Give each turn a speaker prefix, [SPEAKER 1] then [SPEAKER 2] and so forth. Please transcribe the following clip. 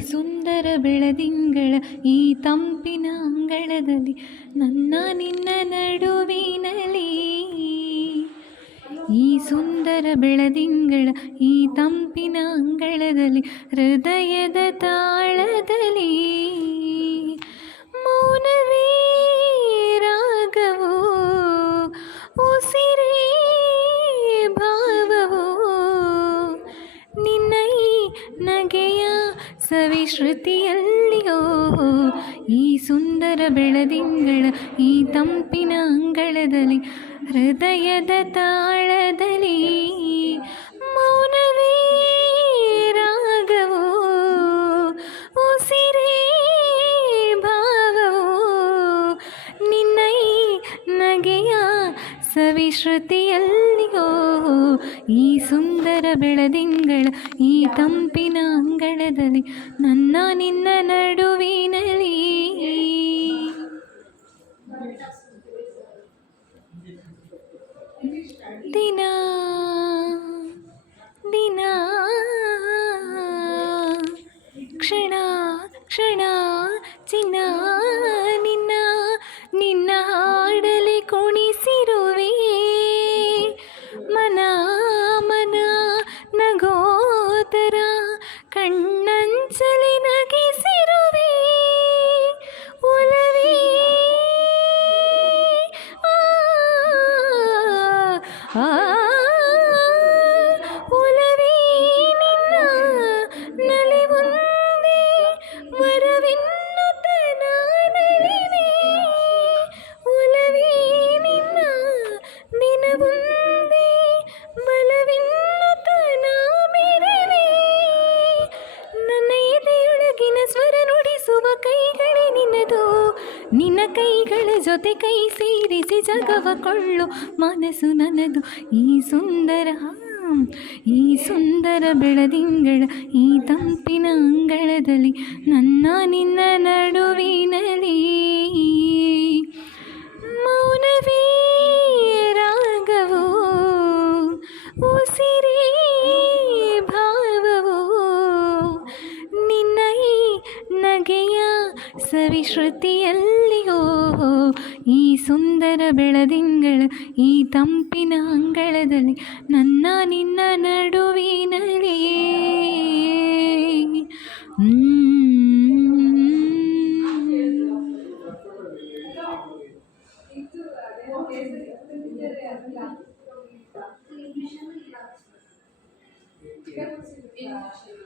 [SPEAKER 1] ಸುಂದರ ಬೆಳದಿಂಗಳ, ಈ ತಂಪಿನ ಅಂಗಳದಲ್ಲಿ ನನ್ನ ನಿನ್ನ ನಡುವಿನಲ್ಲಿ ಈ ಸುಂದರ ಬೆಳದಿಂಗಳ, ಈ ತಂಪಿನ ಅಂಗಳದಲ್ಲಿ, ಹೃದಯದ ತಾಳದಲ್ಲಿ ಮೌನವೇ. ಸವಿಶ್ರುತಿಯಲ್ಲಿಯೋ ಈ ಸುಂದರ ಬೆಳದಿಂಗಳ ಈ ತಂಪಿನ ಅಂಗಳದಲ್ಲಿ ಹೃದಯದ ತಾಳದಲ್ಲಿ ಸವಿಶ್ರುತಿಯಲ್ಲಿಯೋ ಈ ಸುಂದರ ಬೆಳದಿಂಗಳ ಈ ತಂಪಿನ ಅಂಗಳದಲ್ಲಿ ನನ್ನ ನಿನ್ನ ನಡುವಿನಲ್ಲಿ. ದಿನ Ah. ನಿನ್ನ ಕೈಗಳ ಜೊತೆ ಕೈ ಸೇರಿಸಿ ಜಗವ ಕೊಳ್ಳು. ಮನಸ್ಸು ನನ್ನದು ಈ ಸುಂದರ ಈ ಸುಂದರ ಬೆಳದಿಂಗಳ, ಈ ತಂಪಿನ ಅಂಗಳದಲ್ಲಿ ನನ್ನ ನಿನ್ನ ನಡುವಿನಲ್ಲಿ. ಮೌನವೇ ರಾಗವು ಉಸಿರೇ ಭಾವವೋ, ನಿನ್ನ ಈ ನಗೆಯ ಸವಿಶ್ರುತಿಯಲ್ಲಿಯೋ ಈ ಸುಂದರ ಬೆಳದಿಂಗಳ ಈ ತಂಪಿನ ಅಂಗಳದಲ್ಲಿ ನನ್ನ ನಿನ್ನ ನಡುವಿನಲ್ಲಿ ಹ್ಮ್.
[SPEAKER 2] Thank you.